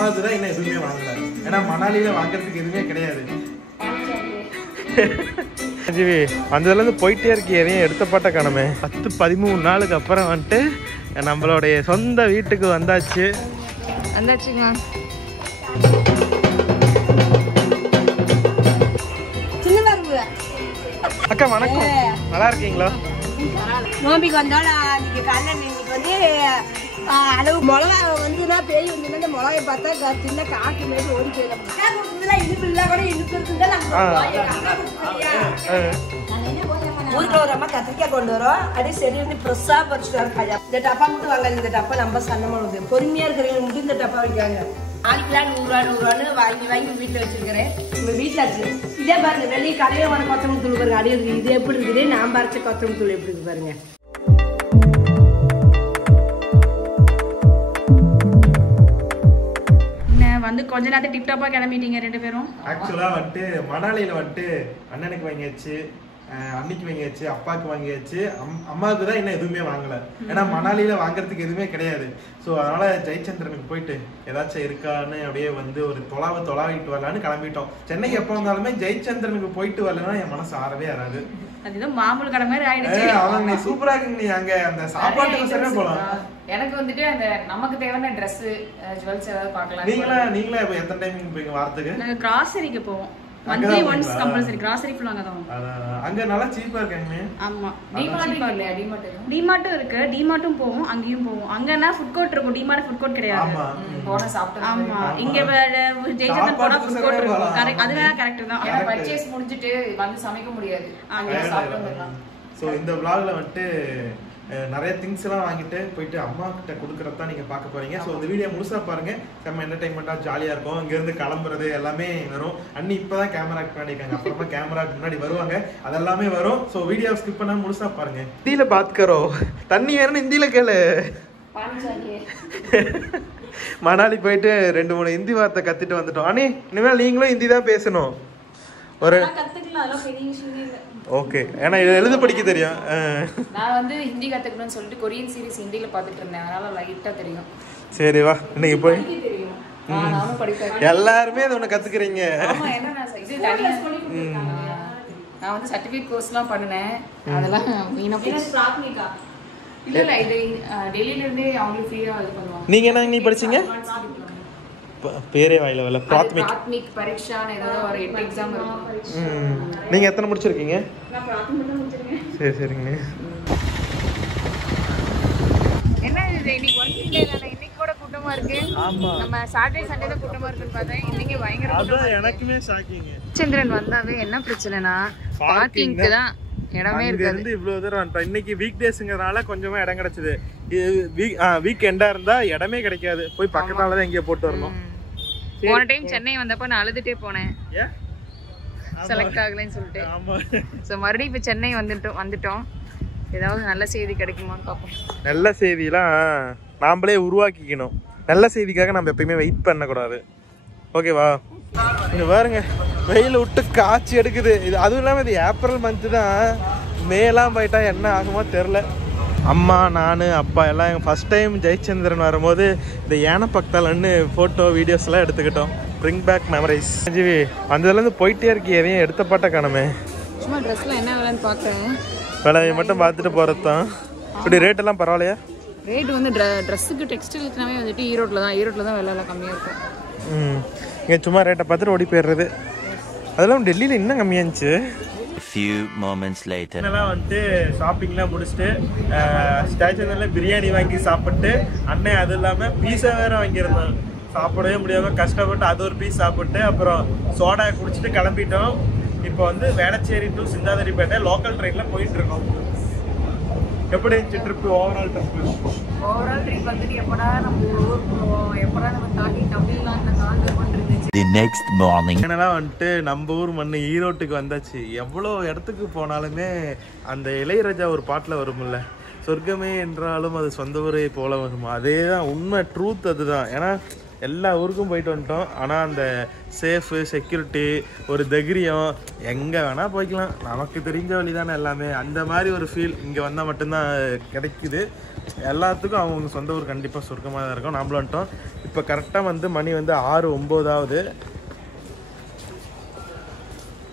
அம்மாவுக்கு தான் இன்னும் எதுவுமே வாங்கல. ஏன்னா மணாலியில வாங்குறதுக்கு எதுவுமே கிடையாது. ஜிவி வந்ததுலேருந்து போயிட்டே இருக்கு, எதையும் எடுத்த பாட்ட காணுமே. 10-13 நாளுக்கு அப்புறம் வந்துட்டு நம்மளுடைய சொந்த வீட்டுக்கு வந்தாச்சுங்க. அக்கா வணக்கம், நல்லா இருக்கீங்களா? நோம்பிக்கு வந்தாலும் இன்னைக்கு காலைல இன்னைக்கு வந்து அளவு மிளகா வந்துன்னா பேய் வந்து இந்த மிளகாய் பார்த்தா சின்ன காட்டு மேலே ஓடி போயிடலாம். இனிப்பு இல்லை கூட இனிப்பு இருக்குதான் ஊருக்கு ஒரு அம்மா கத்திரிக்காய் கொண்டு வரோம். அப்படியே சரி வந்து ஃப்ரெஷ்ஷா பறிச்சுட்டு வர கையா. இந்த டப்பா மட்டும் வாங்க, இந்த டப்பா நம்ம சன்னமாக பொறுமையா இருக்கிறவங்க மட்டும் இந்த டப்பா வைக்காங்க. 4 கிலோ 100 வாங்கி வீட்டுல வச்சிருக்கிறேன். உங்க வீட்டுல இருக்கு இதே பாருங்க, வெளியே கடையில வர கொத்தமல்லி தூள் பாருங்க, அடி இருக்கு. இது எப்படி இருக்குது, நான் பறிச்ச கொத்தமல்லி தூள் எப்படி இருக்கு பாருங்க. வந்து கொஞ்ச நேரத்தை டிப்டாப்பா கிளம்பிட்டீங்க 2 பேரும். ஆக்சுவலா வந்துட்டு மணாலியில வந்துட்டு அண்ணனுக்கு வாங்கியாச்சு, அன்னைக்கு வாங்கியாச்சு, அப்பாவுக்கு வாங்கியாச்சு, அம்மாவுக்கு தான் இன்னும் எதுவுமே வாங்கல. ஏன்னா மணாலியில வாங்குறதுக்கு எதுவுமே கிடையாது. ஸோ அதனால ஜெயச்சந்திரனுக்கு போயிட்டு ஏதாச்சும் இருக்கான்னு அப்படியே வந்து ஒரு தொலாவிட்டு வரலான்னு கிளம்பிட்டோம். சென்னைக்கு எப்போ வந்தாலுமே ஜெயச்சந்திரனுக்கு போயிட்டு வரலன்னா என் மனசு ஆறவே ஆறாது. அதுதான் மாமூல் கடை மாதிரி ஆயிடுச்சு. அவங்க சூப்பரா இருக்கு. நீ அங்க அந்த சாப்பாட்டுக்கு சரியா போலாம். எனக்கு வந்துட்டு அந்த நமக்கு தேவையான ட்ரெஸ் ஜுவல்ஸ் ஏதாவது பார்க்கலாம். நீங்களா இப்போ எத்தனை டைம் போவீங்க வாரத்துக்கு? நாங்க கிராசரிக்கு போவோம். Monthly once compulsory grocery full அங்க தான். அங்க நல்லா சீப்பா இருக்காங்க. ஆமா, டிமார்ட் இல்லையா? டிமார்ட்டும் இருக்கு, டிமார்ட்டும் போவோம், அங்கேயும் போவோம். அங்கன்னா ஃபுட் கோர்ட் இருக்கும், டிமார்ட் ஃபுட் கோர்ட் கிடையாது. போன சாப்பிட்டு ஆமா, இங்க ஜெயச்சந்திரன் போனா ஃபுட் கோர்ட் இருக்கும். கரெக்ட், அதுதான் கரெக்ட் தான். ஏன்னா பர்ச்சேஸ் முடிஞ்சிட்டு வந்து சமைக்க முடியாது, அங்க சாப்பிடலாம். சோ இந்த vlogல வந்துட்டு நிறைய திங்ஸ் எல்லாம் வாங்கிட்டு போயிட்டு அம்மா கிட்ட கொடுக்கறது தான் நீங்க பார்க்க போறீங்க. ஸோ இந்த வீடியோ முழுசா பாருங்க, செம்ம என்டர்டைன்மெண்டா ஜாலியா இருக்கும். இங்க இருந்து கிளம்புறது எல்லாமே வரும். அண்ணி இப்பதான் கேமரா பண்ணிருக்காங்க, அப்புறமா கேமராக்கு முன்னாடி வருவாங்க, அதெல்லாமே வரும். ஸோ வீடியோ ஸ்கிப் பண்ணாம முழுசா பாருங்க. ஹிந்தியில பாத்துக்கறோ, தண்ணி வேணும்னு ஹிந்தியில கேளு. மணாலி போயிட்டு 2-3 ஹிந்தி வார்த்தை கத்துட்டு வந்துட்டோம். அண்ணி இனிமேல் நீங்களும் ஹிந்தி தான் பேசணும். ஒரு கத்துக்கலாம், அதெல்லாம் பெரிய விஷயமே இல்லை. ஓகே, ஏன்னா எழுத படிக்க தெரியும். நான் வந்து ஹிந்தி கத்துக்கணும்னு சொல்லிட்டு கொரியன் சீரிஸ் ஹிந்தியில பாத்துட்டு இருந்தேன், அதனால லைட்டா தெரியும். சரி வா, இன்னைக்கு போய் தெரியும். நானும் படிப்பேன். எல்லாருமே அதை ஒன்று கத்துக்கிறீங்க. ஆமா, என்ன இது தனியா நான் வந்து சர்டிஃபிகேட் கோர்ஸ்லாம் பண்ணினேன், அதெல்லாம் வீணா பிராத்மிகா இல்ல இது டெல்லியில இருந்தே அவங்க ஃப்ரீயா இது பண்ணுவாங்க. நீங்க என்ன நீ படிச்சீங்க? பேரே வாயில வரல. பிராத்மிக் பரீட்சான்னு ஏதோ ஒரு 8 எக்ஸாம் இருக்கும். நீங்க எத்தனை முடிச்சிருக்கீங்க? நான் பிராத்மிக் மட்டும் முடிச்சிருக்கேன். சரி சரிங்க. என்ன இது இன்னைக்கு ஒர்க்கிங் டே இல்ல, இன்னைக்கு கூட கூட்டமா இருக்கு. ஆமா, நம்ம சாட்டர்டே சண்டே தான் கூட்டமா இருக்குன்னு பார்த்தேன், இன்னைக்கு பயங்கர கூட்டமா இருக்கு. எனக்குமே ஷாக்கிங். சந்திரன் வந்தாவே என்ன பிரச்சனைனா பார்க்கிங்க்கு தான் இடமே இருக்காது. இவ்வளவு தூரம் வந்துட்டோம். இன்னைக்கு வீக் டேஸ்ங்கறனால கொஞ்சமா இடம் கிடைச்சது. வீக் எண்டா இருந்தா இடமே கிடைக்காது, போய் பக்கத்தால தான் எங்கேயோ போட்டு வரணும். போன டைம் சென்னை வந்தப்ப நான் அழுதுட்டே போனேன், செலக்ட் ஆகலைன்னு சொல்லிட்டு. ஸோ மறுபடியும் இப்போ சென்னை வந்துட்டோம். ஏதாவது நல்ல செய்தி கிடைக்குமான்னு பார்ப்போம். நல்ல செய்திலாம் நாமளே உருவாக்கிக்கணும். நல்ல செய்திக்காக நம்ம எப்பயுமே வெயிட் பண்ணக்கூடாது. ஓகேவா? இங்க பாருங்க, வெயில் விட்டு காய்ச்சி எடுக்குது. இது அதுவும் இல்லாமல் இது ஏப்ரல் மந்த்து தான். மேலாம் போயிட்டா என்ன ஆகுமோ தெரில. அம்மா, நான், அப்பா எல்லாம் எங்கள் ஃபஸ்ட் டைம் ஜெயச்சந்திரன் வரும்போது இந்த யானை பக்கத்தாலன்னு ஃபோட்டோ வீடியோஸ்லாம் எடுத்துக்கிட்டோம். Bring back memories. ஜிவி வந்ததுலேருந்து போயிட்டே இருக்கு, எதையும் எடுத்த பாட்ட காணுமே. சும்மா ட்ரெஸ்லாம் என்ன விலைன்னு பார்க்குறேன். விலையை மட்டும் பார்த்துட்டு போகிறது தான். இப்படி ரேட்டெல்லாம் பரவாயில்லையா? ரேட் வந்து ட்ரெஸ்ஸுக்கு டெக்ஸ்டைல்ஸ்னாவே வந்துட்டு ஈரோட்டில் தான் விலையெல்லாம் கம்மியாக இருக்கும். இங்கே சும்மா ரேட்டை பார்த்துட்டு ஓடி போயிடுறது. அதெல்லாம் டெல்லியில் இன்னும் கம்மியாச்சு. few moments later என்னலாம் வந்துட்டு ஷாப்பிங்லாம் முடிச்சுட்டு ஸ்டேஷனில் பிரியாணி வாங்கி சாப்பிட்டு, அண்ணன் அது இல்லாமல் பீஸா வேறு வாங்கியிருந்தோம். சாப்பிடவே முடியாமல் கஷ்டப்பட்டு அது ஒரு பீஸ் சாப்பிட்டு அப்புறம் சோடா குடிச்சிட்டு கிளம்பிட்டோம். இப்போ வந்து வேளச்சேரி டு சிந்தாதிரிப்பேட்டை லோக்கல் ட்ரெயினில் போயிட்டுருக்கோம். எப்படி இருந்துச்சு ட்ரிப்பு? ஓவரால் ட்ரிப் வந்துட்டு எப்படா நம்ம ஊர் போவோம், எப்படா நம்ம தாண்டி தமிழ்நாட்டில் தாண்டி கொண்டிருந்துச்சு. the next morning என்னெல்லாம் வந்துட்டு நம்ம ஊர் மண்ணு ஈரோட்டுக்கு வந்தாச்சு. எவ்வளோ இடத்துக்கு போனாலுமே அந்த இளையராஜா ஒரு பாட்டில் வரும்ல, சொர்க்கமே என்றாலும் அது சொந்த ஊரே போல வருமா, அதே தான் உண்மை, ட்ரூத் அதுதான். ஏன்னா எல்லா ஊருக்கும் போயிட்டு வந்துட்டோம். ஆனால் அந்த சேஃபு, செக்யூரிட்டி, ஒரு தைரியம் எங்கே வேணால் போய்க்கலாம், நமக்கு தெரிஞ்ச வழி தானே எல்லாமே. அந்த மாதிரி ஒரு ஃபீல் இங்கே வந்தால் மட்டும்தான் கிடைக்குது. எல்லாத்துக்கும் அவங்க சொந்த ஊர் கண்டிப்பாக சுருக்கமாக தான் இருக்கும். நம்மளும் வந்துட்டோம். இப்போ கரெக்டாக வந்து மணி வந்து 6:09 ஆகுது,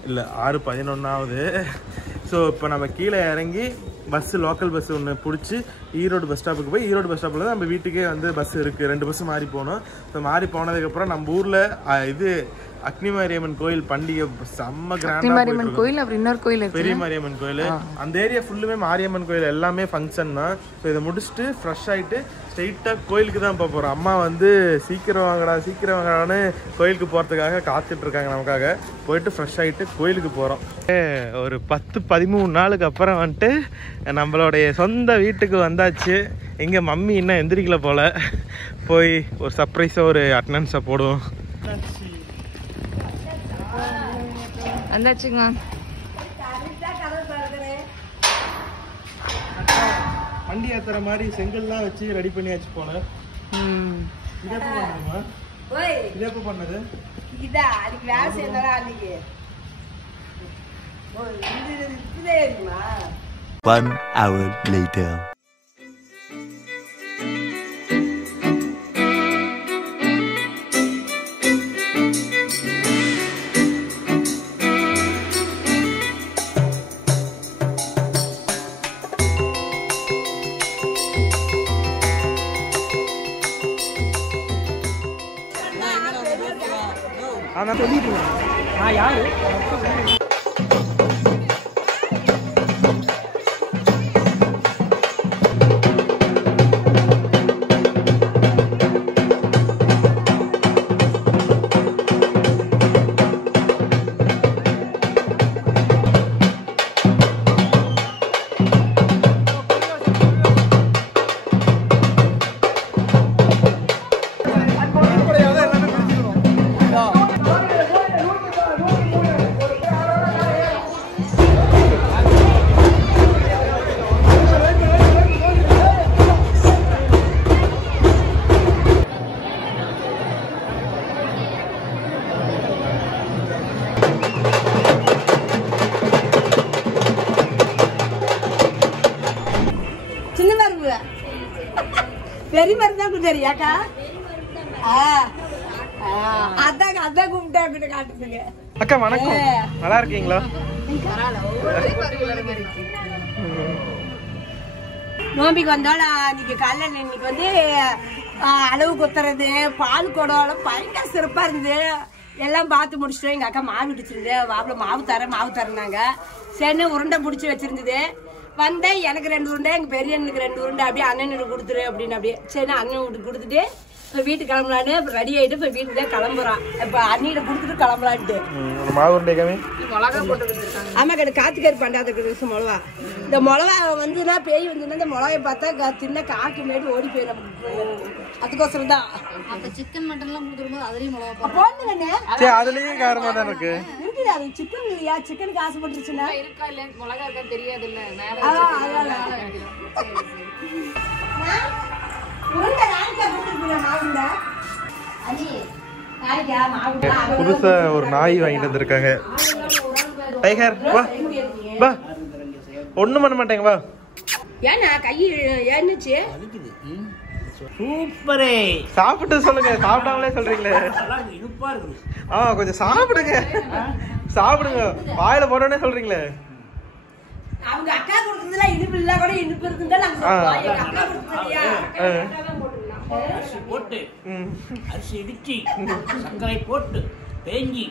இல்லை 6:11 ஆகுது. ஸோ இப்போ நம்ம கீழே இறங்கி பஸ்ஸு, லோக்கல் பஸ்ஸு ஒன்று பிடிச்சி ஈரோடு பஸ் ஸ்டாப்புக்கு போய், ஈரோடு பஸ் ஸ்டாப்பில் தான் நம்ம வீட்டுக்கே வந்து பஸ் இருக்குது. 2 பஸ்ஸு மாறி போகணும். ஸோ மாறி போனதுக்கப்புறம் நம்ம ஊரில் இது அக்னி மாரியம்மன் கோயில் பண்டிகை செம்ம கிராண்டாக கோயில், அப்புறம் இன்னொரு கோயில் பெரிய மாரியம்மன் கோயில். அந்த ஏரியா ஃபுல்லுமே மாரியம்மன் கோயில் எல்லாமே ஃபங்க்ஷன் தான். ஸோ இதை முடிச்சுட்டு ஃப்ரெஷ் ஆகிட்டு ஸ்ட்ரெயிட்டாக கோயிலுக்கு தான் போக போகிறோம். அம்மா வந்து சீக்கிரம் வாங்கடான்னு கோயிலுக்கு போகிறதுக்காக காத்துட்ருக்காங்க நமக்காக. போயிட்டு ஃப்ரெஷ் ஆகிட்டு கோயிலுக்கு போகிறோம். ஒரு 10-13 நாளுக்கு அப்புறம் வந்துட்டு நம்மளுடைய சொந்த வீட்டுக்கு வந்தாச்சு. எங்கே மம்மி இன்னும் எந்திரிக்கல போல். போய் ஒரு சர்ப்ரைஸாக ஒரு அட்டண்டன்ஸை போடுவோம். வந்தாச்சுங்க. வண்டி ஏத்துற மாதிரி செங்கல்லாம் வச்சு ரெடி பண்ணியாச்சு போல. இது எப்ப பண்ணது? இதா அதுக்கு வேலை செய்யறதா அன்னைக்கு. இதுதே இருக்குமா? 1 hour later. யாரு பெரிய மருந்தான் கொடுத்தாரியாக்கா? அதான் அதான் கூப்பிட்டா காட்டுங்க. அக்கா வணக்கம், நல்லா இருக்கீங்களா? நோம்பிக்கு வந்தோம். இன்னைக்கு காலையில் இன்னைக்கு வந்து அளவு குத்துறது, பால் குடம் பயங்கர சிறப்பா இருந்தது. எல்லாம் பார்த்து முடிச்சிட்டோம். எங்க அக்கா மாவு இடிச்சிருந்து மாவு தரேன்னாங்க. சரி உருண்டை பிடிச்சி வச்சிருந்தது. வந்தேன், எனக்கு 2 உருண்டை, எங்க பெரிய அண்ணனுக்கு 2 உருண்டை, அப்படியே அண்ணனுக்கு கொடுத்துரு அப்படின்னு. அப்படியே சரி அண்ணன் கொடுத்துட்டு இப்போ வீட்டுக்கு கிளம்பலான்னு ரெடி ஆகிட்டு இப்போ வீட்டுக்கு தான் கிளம்புறான். இப்போ அண்ணியில கொடுத்துட்டு கிளம்பலான்ட்டு ஆமா கடை காத்துக்காரி பண்டாத மிளவா. இந்த மிளவா வந்துன்னா பேய் வந்துன்னா இந்த மிளவாயை பார்த்தா தின்ன காக்கி மேடி ஓடி போயிடும். அதுக்கோசரம் தான் சிக்கன் மட்டன் எல்லாம் கொடுத்துரும்போது அதுலயும் மிளவா போடுங்க. அதுலயும் காரமா தான் இருக்கு. இருக்குது அது சிக்கன் இல்லையா? சிக்கனுக்கு ஆசைப்பட்டுருச்சுன்னா இருக்கா இல்ல மிளகா இருக்கா தெரியாது இல்ல. புதுசா ஒரு நாய் வாங்கிட்டு வந்திருக்காங்க. டைகர் வா வா, ஒண்ணும் பண்ண மாட்டேங்க வா. ஏன்னா கை ஏன்னுச்சு சூப்பரே. சாப்பிட்டு சொல்லுங்க, சாப்பிடாமலே சொல்றீங்களே. கொஞ்சம் சாப்பிடுங்க, சாப்பிடுங்க. வாயில போட்டோன்னே சொல்றீங்களே. அவங்க அக்கா கொடுத்ததுல இனிப்பு இல்ல கூட இனிப்பு இருக்குதா நாங்க அக்கா கொடுத்தறியா அரிசி போட்டு அரிசி இடிச்சி சர்க்கரை போட்டு தேஞ்சி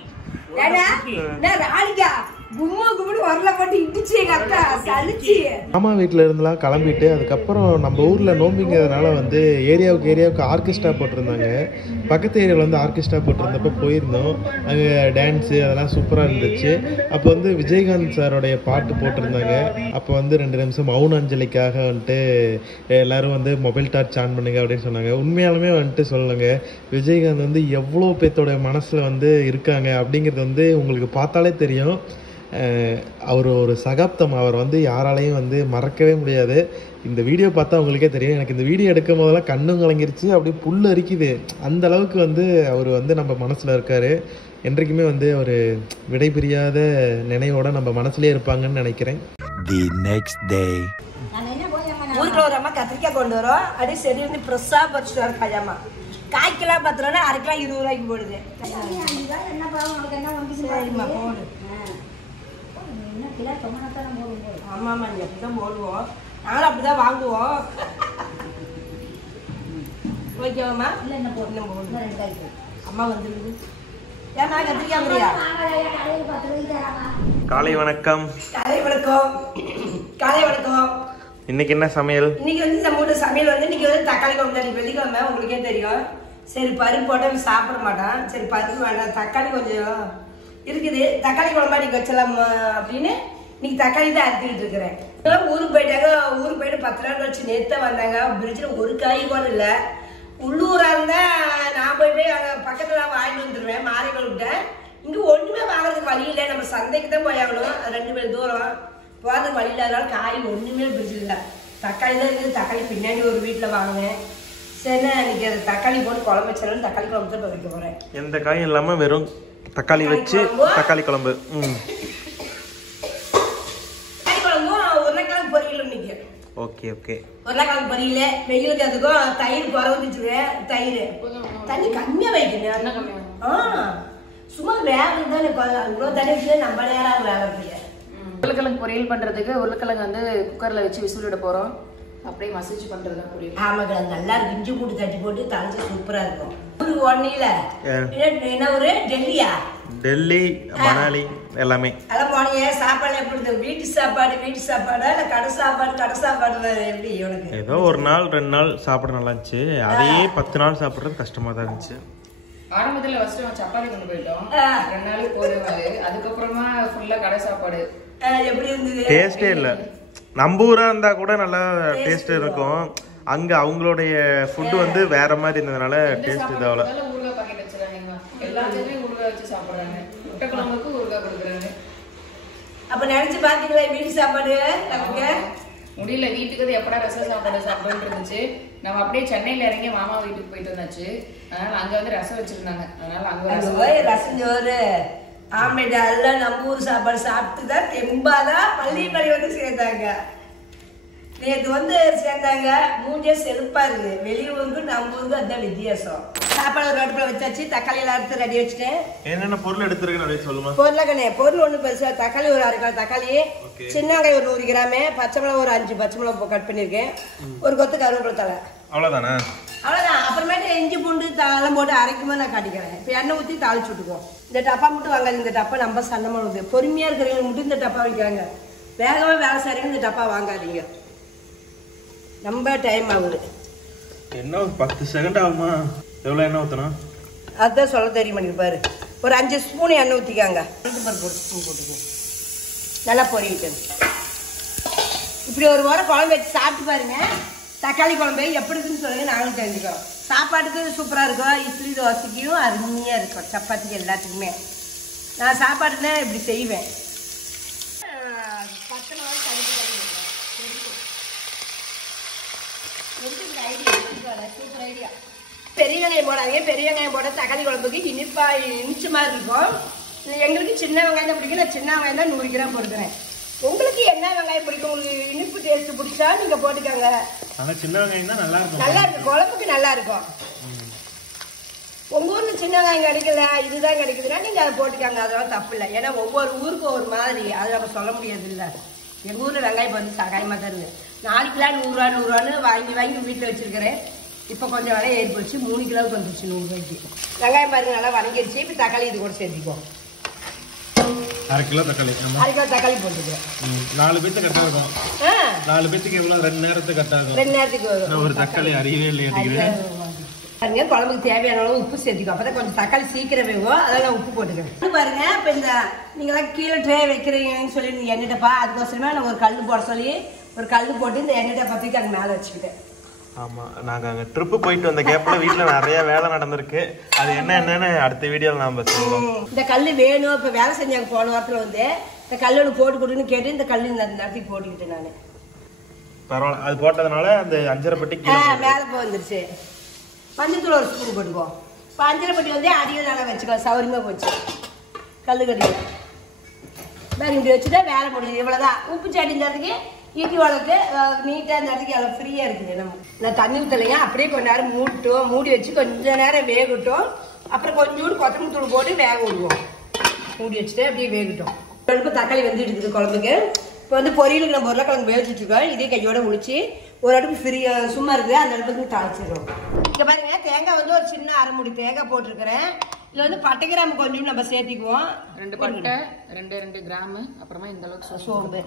மாமா வீட்டில் இருந்தெல்லாம் கிளம்பிட்டு அதுக்கப்புறம் நம்ம ஊரில் நோம்பிங்கிறதுனால வந்து ஏரியாவுக்கு ஆர்கெஸ்ட்ரா போட்டிருந்தாங்க. பக்கத்து ஏரியாவில் வந்து ஆர்கெஸ்ட்ரா போட்டிருந்தப்போ போயிருந்தோம். அங்கே டான்ஸு அதெல்லாம் சூப்பராக இருந்துச்சு. அப்போ வந்து விஜயகாந்த் சாரோடைய பாட்டு போட்டிருந்தாங்க. அப்போ வந்து 2 நிமிஷம் மௌன அஞ்சலிக்காக வந்துட்டு எல்லோரும் வந்து மொபைல் டார்ச் ஆன் பண்ணுங்க அப்படின்னு சொன்னாங்க. உண்மையாலுமே வந்துட்டு சொல்லுங்க, விஜயகாந்த் வந்து எவ்வளோ பேர்த்தோட மனசில் வந்து இருக்காங்க அப்படிங்கிறது வந்து உங்களுக்கு பார்த்தாலே தெரியும். அவர் ஒரு சகாப்தம். அவர் வந்து யாராலையும் வந்து மறக்கவே முடியாது. இந்த வீடியோ பார்த்தா உங்களுக்கே தெரியும். எனக்கு இந்த வீடியோ எடுக்கும் போதெல்லாம் கண்ணும் கலங்கிருச்சு, அப்படியே புல் அரிக்குது. அந்த அளவுக்கு வந்து அவர் வந்து நம்ம மனசில் இருக்கார். என்றைக்குமே வந்து அவர் விடைபிரியாத நினைவோட நம்ம மனசுலேயே இருப்பாங்கன்னு நினைக்கிறேன். The next day. ஊருக்குள்ள ஒரு அம்மா கத்திரிக்காய் கொண்டு வரோம். அப்படியே சரி வந்து ஃப்ரெஷ்ஷாக பறிச்சுட்டு வர காயாமா. காய்க்கெல்லாம் 10 ரூபா, அரைக்கலாம் 20 ரூபாய்க்கு போடுது. சரிம்மா போடு. ஆமாம்மா நீ அப்படி தான் போடுவோம், நாங்களும் அப்படி தான் வாங்குவோம். ஓகேவாம்மா? இல்லை என்ன போடு, என்ன போடு. அம்மா வந்துருக்குது. ஏன்னா கத்திரிக்காய் முறையா? காலை வணக்கம். காலை வணக்கம். காலை வணக்கம். இன்னைக்கு என்ன சமையல்? இன்னைக்கு வந்து நம்ம வீட்டு சமையல் வந்து இன்னைக்கு வந்து தக்காளி குழம்பு தான். வெள்ளிக்கிழமை உங்களுக்கே தெரியும். சரி பருப்பு போட்டால் சாப்பிட மாட்டான். சரி பருப்பு வேண்டாம், தக்காளி கொஞ்சம் இருக்குது, தக்காளி குழம்பா இன்னைக்கு வச்சலாம் அப்படின்னு இன்னைக்கு தக்காளி தான் அறுத்துக்கிட்டு இருக்கிறேன். ஊருக்கு போயிட்டாங்க. ஊருக்கு போயிட்டு 10 நாள் வச்சு நேற்று வந்தாங்க. பிரிட்ஜில் ஒரு காய் கூட இல்லை. உள்ளூராக இருந்தால் நான் போய் அங்கே பக்கத்தில் வாங்கிட்டு வந்துடுவேன். மாறிகள் விட்டேன். இங்கே ஒன்றுமே வாங்குறதுக்கு வழி இல்லை. நம்ம சந்தைக்கு தான் போய் ஆகணும். 2 பேர் தூரம் போகிறதுக்கு வழி இல்லாதனால காய் ஒன்றுமே பிரிட்ஜ் இல்லை. தக்காளி தான் இருக்குது. தக்காளி பின்னாடி ஒரு வீட்டில் வாங்குவேன். சரிண்ணா இன்னைக்கு அது தக்காளி போட்டு குழம்பு வச்சாலும் தக்காளி குழம்பு தான் வைக்க போகிறேன். எந்த காயும் இல்லாமல் வெறும் தக்காளி வச்சு தக்காளி குழம்பு. தக்காளி குழம்பும் உருளைக்கிழங்கு பொரியல் இன்னைக்கு. Okay okay. உருளைக்கிழங்கு பொரியல வெயிலுக்கு அதுக்கும் தயிர் குறவுச்சுங்க. தயிர் தண்ணி கம்மியாக வைக்கணும். சும்மா வேலை தான் இவ்வளோ தண்ணி வச்சு நம்ம நேரம் வேலை முடியாது. உருளைக்கிழங்கு பொரியல் பண்றதுக்கு உருளைக்கிழங்கு வந்து குக்கர்ல வச்சு விசில் விட போறோம். அப்படியே மசிச்சு பண்றது தான் பொரியல். ஆமாங்க, நல்லா இருக்கும். இஞ்சி பூண்டு தட்டி போட்டு தாளிச்சு சூப்பரா இருக்கும். ஊருக்கு ஒன்னில என்ன ஊரு? டெல்லியா? டெல்லி, மணாலி எல்லாமே. அதான் போனீங்க. சாப்பாடு எப்படி இருந்தது? வீட்டு சாப்பாடா இல்ல கடை சாப்பாடு எப்படி? உனக்கு ஏதோ ஒரு நாள் 2 நாள் சாப்பிட நல்லா இருந்துச்சு. அதே 10 நாள் சாப்பிட்றது கஷ்டமா தான் இருந்துச்சு. ஆரம்பத்துல ஃபர்ஸ்ட் சப்பாத்தி கொண்டு போயிட்டோம். 2 நாளைக்கு போடுவாரு. அதுக்கப்புறமா ஃபுல்லா கடை சாப்பாடு. எப்படி இருந்தது? டேஸ்டே இல்லை. நம்ம ஊரா இருந்தா கூட நல்லா டேஸ்ட் இருக்கும். அங்க அவங்களுடைய ஃபுட் வந்து வேற மாதிரி இருந்ததுனால டேஸ்ட் இதாகல. ஊறுகாய் பாக்கெட் வச்சிருக்காங்க. எல்லாத்துக்குமே ஊறுகாய் வச்சு சாப்பிடுறாங்க. முட்டை குழம்புக்கு ஊறுகாய் கொடுக்குறாங்க. அப்ப நினைச்சு பாத்தீங்களா வீட்டு சாப்பாடு? நமக்கு முடியல. வீட்டுக்கு எப்படா ரசம் சாப்பாடு சாப்பிடுன்னு இருந்துச்சு. நம்ம அப்படியே சென்னையில இறங்கி மாமா வீட்டுக்கு போயிட்டு வந்தாச்சு. அதனால அங்க வந்து ரசம் வச்சிருந்தாங்க. அதனால அங்க ரசம் சோறு ஆம்லேட் எல்லாம் நம்ம ஊர் சாப்பாடு சாப்பிட்டு தான் தெம்பாதான் பள்ளி வந்து சேர்ந்தாங்க. நேற்று வந்து சேர்ந்தாங்க. மூஞ்சே செருப்பா இருக்குது. வெளியூருக்கு நம்ம ஊருக்கு அதுதான் வித்தியாசம். சாப்பாடு ஒரு அடுப்புல வச்சாச்சு. தக்காளி எல்லாம் எடுத்து ரெடி வச்சுட்டேன். என்னென்ன பொருள் எடுத்துருக்குன்னு சொல்லுமா? பொருள் ஒண்ணு பெருசா. தக்காளி ஒரு 1/2 கிலோ தக்காளி, சின்ன வெங்காயம் ஒரு 100 கிராம், பச்சை மிளகா ஒரு 5 பச்சை மிளகா கட் பண்ணிருக்கேன், ஒரு கொத்து கருவேப்பிலை தலை. அவ்வளவுதானே? அவ்வளவுதான். அப்புறமேட்டு இஞ்சி பூண்டு எல்லாம் போட்டு அரைக்கும்போது நான் காட்டிக்கிறேன். இப்போ எண்ணெய் ஊற்றி தாளிச்சு விட்டுக்குவோம். இந்த டப்பா மட்டும் வாங்காது. இந்த டப்பா நம்ம சன்னமாக இருக்குது. பொறுமையாக இருக்கிறவங்க மட்டும் இந்த டப்பா வைக்கிறாங்க. வேகமாக வேலை செய்றீங்க இந்த டப்பா வாங்காதீங்க. ரொம்ப டைம் ஆகுது. என்ன 10 செகண்ட் ஆகுமா? எவ்வளோ எண்ணெய் ஊற்றணும்? அதுதான் சொல்ல தெரிய மாட்டேங்குது பாரு. ஒரு 5 ஸ்பூன் எண்ணெய் ஊற்றிக்காங்க. பருப்பு ஒரு ஸ்பூன் போட்டுக்கோங்க. நல்லா பொரியணும். இப்படி ஒரு வாரம் குழம்பு வச்சு சாப்பிட்டு பாருங்க. தக்காளி குழம்பு எப்படி இருக்குன்னு சொல்லுங்க, நாங்களும் தெரிஞ்சுக்கிறோம். சாப்பாட்டுக்கு சூப்பராக இருக்கும். இட்லி தோசைக்கும் அருமையாக இருக்கும். சப்பாத்திக்கு எல்லாத்துக்குமே நான் சாப்பாடுனா இப்படி செய்வேன். 10 நாள் சூப்பர் ஐடியா. பெரிய வெங்காயம் போடாதீங்க. பெரிய வெங்காயம் போட தக்காளி குழம்புக்கு இனிச்ச மாதிரி இருக்கும். எங்களுக்கு சின்ன வெங்காயம் தான் பிடிக்கும். நான் சின்ன வெங்காயம் தான் 100 கிராம் போட்டுக்கிறேன். உங்களுக்கு என்ன வெங்காயம் பிடிக்கும்? உங்களுக்கு இனிப்பு டேஸ்ட் பிடிச்சா நீங்க போட்டுக்கோங்க. சின்ன வெங்காயம் தான் நல்லா இருக்கும். நல்லா இருக்கும், குழம்புக்கு நல்லா இருக்கும். உங்க ஊர்ல சின்ன வெங்காயம் கிடைக்கல, இதுதான் கிடைக்குதுன்னா நீங்க அதை போட்டுக்காங்க. அதெல்லாம் தப்பு இல்லை. ஏன்னா ஒவ்வொரு ஊருக்கும் ஒரு மாதிரி, அதை நம்ம சொல்ல முடியாது இல்லை. எங்க ஊர்ல வெங்காயம் வந்து சகாயமா தான் இருக்கு. 4 கிலோ 100 ரூபான்னு வாங்கி வீட்டில் வச்சிருக்கிறேன். இப்போ கொஞ்சம் விலை ஏறி போச்சு. 3 கிலோவுக்கு வந்துருச்சு 100 ரூபாய்க்கு. வெங்காயம் பாருங்க நல்லா வணங்கிடுச்சு. இப்போ தக்காளி இது கூட சேர்த்துக்குவோம். 1/2 கிலோ தக்காளி. 1/2 கிலோ தக்காளி போட்டுக்கிறேன். 4 பேருக்கு கரெக்டா இருக்கும். 4 பேருக்கு எவ்வளவு? 2 நேரத்துக்கு கரெக்டா இருக்கும். 2 நேரத்துக்கு வரும். ஒரு தக்காளி அறியவே இல்லையே. பாருங்க குழம்புக்கு தேவையான அளவு உப்பு சேர்த்துக்கோ. அப்பதான் கொஞ்சம் தக்காளி சீக்கிரம் வேகும். அதெல்லாம் உப்பு போட்டுக்கிறேன். பாருங்க இப்போ இந்த நீங்களாம் கீழே ட்ரே வைக்கிறீங்கன்னு சொல்லி நீங்க என்கிட்டப்பா அதுக்கோசரமே நான் ஒரு கல் போட சொல்லி ஒரு கல் போட்டு இந்த எண்ணெய் டப்பா தூக்கி அது மேலே வச்சுக்கிட்டேன். ஆமாம், நாங்கள் அங்கே ட்ரிப்பு போயிட்டு வந்த கேப்பில் வீட்டில் நிறைய வேலை நடந்திருக்கு. அது என்னன்னு அடுத்த வீடியோவில் நாம் சொல்லுவோம். இந்த கல் வேணும், இப்போ வேலை செஞ்சாங்க போன வாரத்தில் வந்து இந்த கல் ஒன்று போட்டு கொடுன்னு கேட்டு இந்த கல் இந்த நேரத்துக்கு போட்டுக்கிட்டேன் நான். பரவாயில்ல, அது போட்டதுனால அந்த அஞ்சரைப்பட்டி மேலே வந்துருச்சு. மஞ்சத்தூள் ஒரு ஸ்பூன் போட்டுக்குவோம். இப்போ அஞ்சரைப்பட்டி வந்து அடியில் நல்லா வச்சுக்கலாம், சௌரியமாக போச்சு. கல் கட்டியில் வேறு இப்படி வச்சுட்டா வேலை முடியுது. இவ்வளோதான். உப்பு சாட்டி நேரத்துக்கு இட்லி வளர்த்து நீட்டாக இந்த இடத்துக்கு எவ்வளோ ஃப்ரீயாக இருக்குது. நம்ம நான் தண்ணி ஊற்றலைங்க, அப்படியே கொஞ்ச நேரம் மூடி வச்சு கொஞ்சம் நேரம் வேகட்டும். அப்புறம் கொஞ்சோண்டு கொத்தமல்லி தூள் போட்டு வேக விடுவோம். மூடி வச்சுட்டு அப்படியே வேகட்டும். இப்போ தக்காளி வெந்துட்டு இருக்குது குழம்புக்கு. இப்போ வந்து பொரியலுக்கு நம்ம உருளைக்கிழங்கு வேக வச்சுருக்கோம். இதே கையோட முடிச்சு ஒரு அடுப்பு ஃப்ரீயாக சும்மா இருக்குது, அந்த அடுப்புக்கு தாளிச்சிடுறோம். இங்கே பாருங்க, தேங்காய் வந்து ஒரு சின்ன அரை மூடி தேங்காய் போட்டிருக்கிறேன். இதில் வந்து பட்டை கிராம்பு கொஞ்சம் நம்ம சேர்த்திக்குவோம். 2 பட்டை 2 கிராம், அப்புறமா இந்த அளவுக்கு சோம்பு,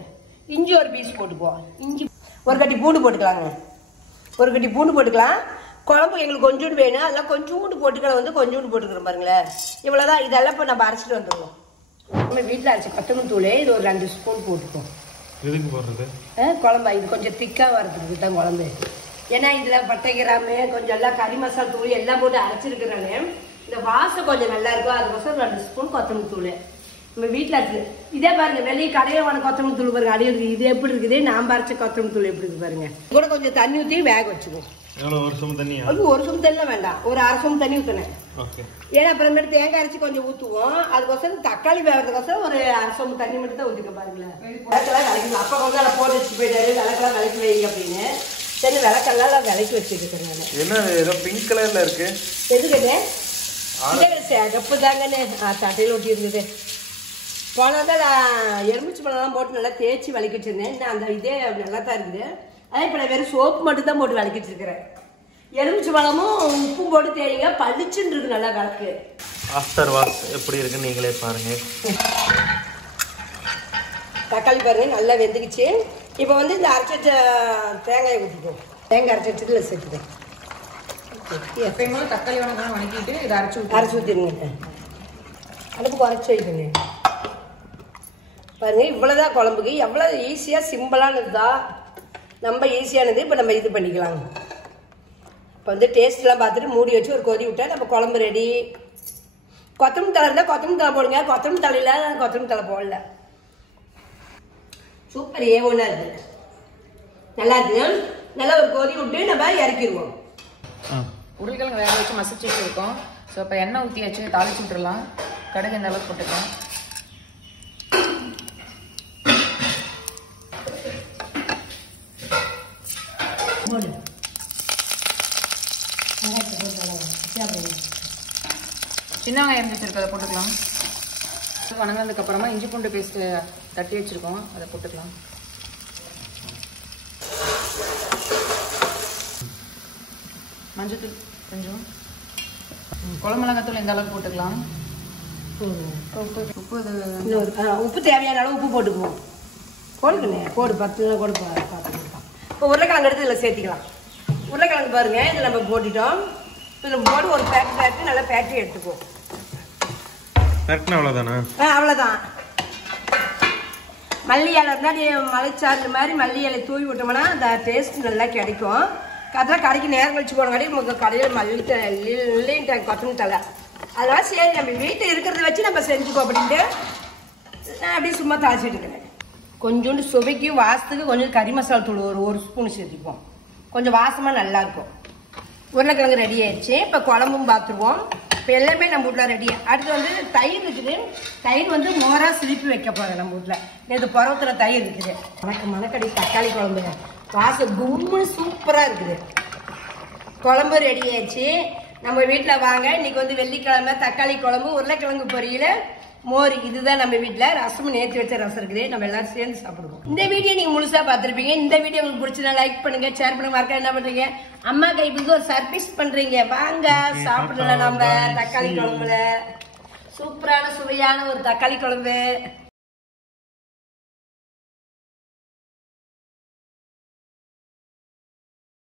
இஞ்சி ஒரு பீஸ் போட்டுக்குவோம். இஞ்சி ஒரு கட்டி பூண்டு போட்டுக்கலாங்க. ஒரு கட்டி பூண்டு போட்டுக்கலாம். குழம்பு எங்களுக்கு கொஞ்சோண்டு வேணும், அதெல்லாம் கொஞ்சோண்டு போட்டுக்கலாம். வந்து கொஞ்சோண்டு போட்டுக்கிறோம் பாருங்களேன். இவ்வளோதான். இதெல்லாம் இப்போ நம்ம அரைச்சிட்டு வந்துடுவோம். நம்ம வீட்டில் அரைச்சி கொத்தமல்லி தூள் இது ஒரு 2 ஸ்பூன் போட்டுக்குவோம். எதுக்கு போடுறது? குழம்பா இது கொஞ்சம் திக்காக வரதுக்கு தான் குழம்பு. ஏன்னா இதில் பட்டை கிராம்பு கொஞ்சம் எல்லாம் கறி மசாலா தூள் எல்லாம் போட்டு அரைச்சிருக்கிறானே இந்த வாசம் கொஞ்சம் நல்லா இருக்கும். அதுக்கோசரம் 2 ஸ்பூன் கொத்தமல்லி தூள் நம்ம வீட்டில் இருக்குது. இதே பாருங்க, வெளியே கடையில் வாங்க கொத்தமல்லி தூள் பாருங்க அடி இருக்குது. இது எப்படி இருக்குது, நாம் அரைச்ச கொத்தமல்லி தூள் எப்படி இருக்குது பாருங்க. கூட கொஞ்சம் தண்ணி ஊற்றி வேக வச்சுக்குவோம். ஒரு சொம்பு தண்ணி? ஒரு சொம்பு தண்ணி வேண்டாம், ஒரு அரை சொம்பு தண்ணி ஊற்றினேன். ஏன்னா அப்புறமேட்டு தேங்காய் அரைச்சி கொஞ்சம் ஊற்றுவோம். அதுக்கோசரம் தக்காளி வேகிறதுக்கோசரம் ஒரு அரை சொம்பு தண்ணி மட்டும் தான் ஊற்றிக்க பாருங்களேன். விளக்கெல்லாம் விளக்கணும். அப்பா கொஞ்சம் அதை போட்டு வச்சு போயிட்டாரு, விளக்கெல்லாம் விளக்கி வைங்க அப்படின்னு. சரி, விளக்கெல்லாம் விளக்கி வச்சுருக்கேன் நான். என்ன ஏதோ பிங்க் கலர்ல இருக்கு? எதுக்குன்னு கப்பு தாங்கன்னு சட்டையில் ஒட்டி இருந்தது. போனதான் நான் எலுமிச்சி பழம்லாம் போட்டு நல்லா தேய்ச்சி விளக்கி வச்சிருந்தேன். இன்னும் அந்த இதே நல்லா தான் இருக்குது. அதே இப்போ நான் வெறும் சோப்பு மட்டும் தான் போட்டு விளக்கி வச்சிருக்கிறேன். எலுமிச்சி பழமும் உப்பும் போட்டு தேய்ங்க, பளிச்சுன்னு இருக்கு நல்லா விளக்கு. ஆஃப்டர் வாஷ் எப்படி இருக்குன்னு நீங்களே பாருங்க. தக்காளி பாருங்க நல்லா வெந்துக்குச்சு. இப்போ வந்து இந்த அரைச்சி வச்ச தேங்காயை ஊற்றிக்குவோம். தேங்காய் அரைச்சி வச்சுட்டு சேர்த்துக்கேன். எப்பயுமே தக்காளி வணக்கம் வணக்கிட்டு இதை அரைச்சி ஊற்றிடுங்க. அடுப்பு குறைச்சி வைக்கணுங்க. பாருங்க, இவ்வளோதான் குழம்புக்கு. எவ்வளோ ஈஸியாக சிம்பிளானதுதான், நம்ம ஈஸியானது. இப்போ நம்ம இது பண்ணிக்கலாம். இப்போ வந்து டேஸ்ட்லாம் பார்த்துட்டு மூடி வச்சு ஒரு கொதி விட்டா நம்ம குழம்பு ரெடி. கொத்தமல்லி தழை இருந்தால் கொத்தமல்லி தழை போடுங்க. கொத்தமல்லி தலையில் கொத்தமல்லி தழை போடல. சூப்பர் ஏவோனா இருக்குது, நல்லா இருக்குது. நல்லா ஒரு கொதி விட்டு நம்ம இறக்கிடுவோம். உருளைக்கிழங்கு வேக வச்சு மசிச்சு வச்சுருக்கோம். ஸோ இப்போ எண்ணெய் ஊற்றி வச்சு தாளிச்சு விட்டுடலாம். கடுகு இந்த அளவுக்கு போட்டுக்கலாம். சின்ன வெங்காயம் வச்சுருக்கோம், அதை போட்டுக்கலாம். வணங்கினதுக்கு அப்புறமா இஞ்சி பூண்டு பேஸ்ட்டு தட்டி வச்சுருக்கோம், அதை போட்டுக்கலாம். மஞ்சத்தூள் கொஞ்சம், குழம்பு மிளகாத்தூள் இந்த அளவுக்கு போட்டுக்கலாம். உப்பு தேவையான அளவு உப்பு போட்டுக்குவோம். போடுங்கண்ணே, போடு 10 கூட பார்த்துக்கலாம். இப்போ உருளைக்கிழங்கு எடுத்து இதில் சேர்த்திக்கலாம். உருளைக்கிழங்கு பாருங்க, இதில் நம்ம போட்டுட்டோம். இதில் போட்டு ஒரு பேக்கெட் நல்லா பேக்கெட் எடுத்துக்குவோம். அவ்வளோதானா? அவ்வளோதான். மல்லி இலை இருந்தால் மலைச்சாறு மாதிரி மல்லி இலை தூவி விட்டோம்னா அந்த டேஸ்ட் நல்லா கிடைக்கும். அதெல்லாம் கடைக்கு நேரம் கழிச்சு போனங்காட்டி நமக்கு கடையில் இல்லைன்ட்டாங்க கொத்தமல்லி தழை. அதனால சரி நம்ம வீட்டில் இருக்கிறத வச்சு நம்ம செஞ்சுக்கோ அப்படின்ட்டு நான் அப்படியே சும்மா தாளிச்சுட்டு இருக்கிறேன். கொஞ்சோண்டு சுவைக்கு வாசத்துக்கு கொஞ்சம் கறி மசாலா தூள் ஒரு ஸ்பூன் சேர்த்துப்போம். கொஞ்சம் வாசமாக நல்லாயிருக்கும். உருளைக்கிழங்கு ரெடி ஆயிடுச்சு. இப்போ குழம்பும் பார்த்துருவோம். இப்போ எல்லாமே நம்ம வீட்டில் ரெடி. அடுத்து வந்து தயிர் இருக்குது. தயிர் வந்து மோராக சிரிப்பி வைக்க போகிறேன் நம்ம வீட்டில். நேற்று பருவத்தில் தயிர் இருக்குது. மணக்கடி தக்காளி குழம்பு வாசம் கும்முன்னு சூப்பராக இருக்குது. குழம்பு ரெடி ஆயிடுச்சு. நம்ம வீட்டில் வாங்க. இன்னைக்கு வந்து வெள்ளிக்கிழமை தக்காளி குழம்பு உருளைக்கிழங்கு பொரியல் மோர், இதுதான் நம்ம வீட்டில். ரசமும் நேற்று வச்ச ரசம் இருக்குது. நம்ம எல்லாரும் சேர்ந்து சாப்பிடுவோம். இந்த வீடியோ நீங்கள் முழுசாக பார்த்துருப்பீங்க. இந்த வீடியோ உங்களுக்கு பிடிச்சா லைக் பண்ணுங்க, ஷேர் பண்ணுங்க. மறக்க என்ன பண்ணுறீங்க, அம்மா கைப்புக்கு ஒரு சர்வீஸ் பண்ணுறீங்க. வாங்க சாப்பிடலாம். நம்ம தக்காளி குழம்புல சூப்பரான சுவையான ஒரு தக்காளி குழம்பு.